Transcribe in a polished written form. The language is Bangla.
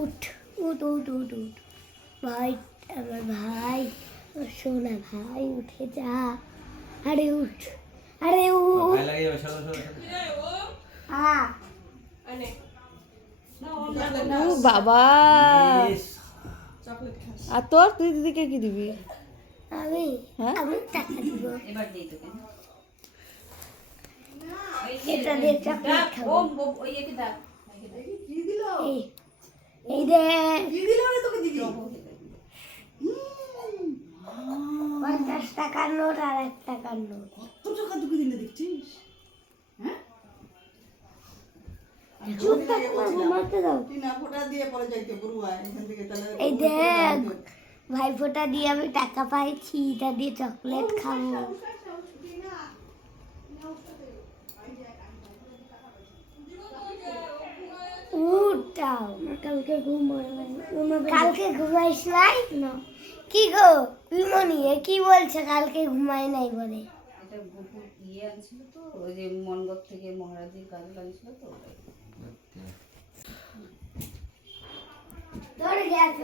উঠ উঠ উঠ উঠ উঠ ভাই, আমার ভাই, সোনা ভাই, উঠে যা। আরে উঠ, আরে উঠ। বাবা, আর তোর তুই দিদিকে কি দিবি? আমি হ্যাঁ, আমি টাকা দিব। এবার দিই তোকে। এটা দিয়ে চকলেট খাবো। ওই একে দাও। এই এই দেখ, 50 টাকার নোট আর 1 টাকার নোট। চুপ থাক না, ঘুমাতে দাও। এই দেখ, ভাইফোঁটা দিয়ে আমি টাকা পাইছি, এটা দিয়ে চকলেট খাবো। উঠাও, কালকে কালকে ঘুমাইস নাই না? কি গো বিমনি, এ কি বলছে কালকে ঘুমাই নাই বলে? এটা গোপুর ইয়ে আনছিল তো, ওই যে মনগড় থেকে মহারাজের গাজর আনছিল তো ওটাই। তোর গ্যাস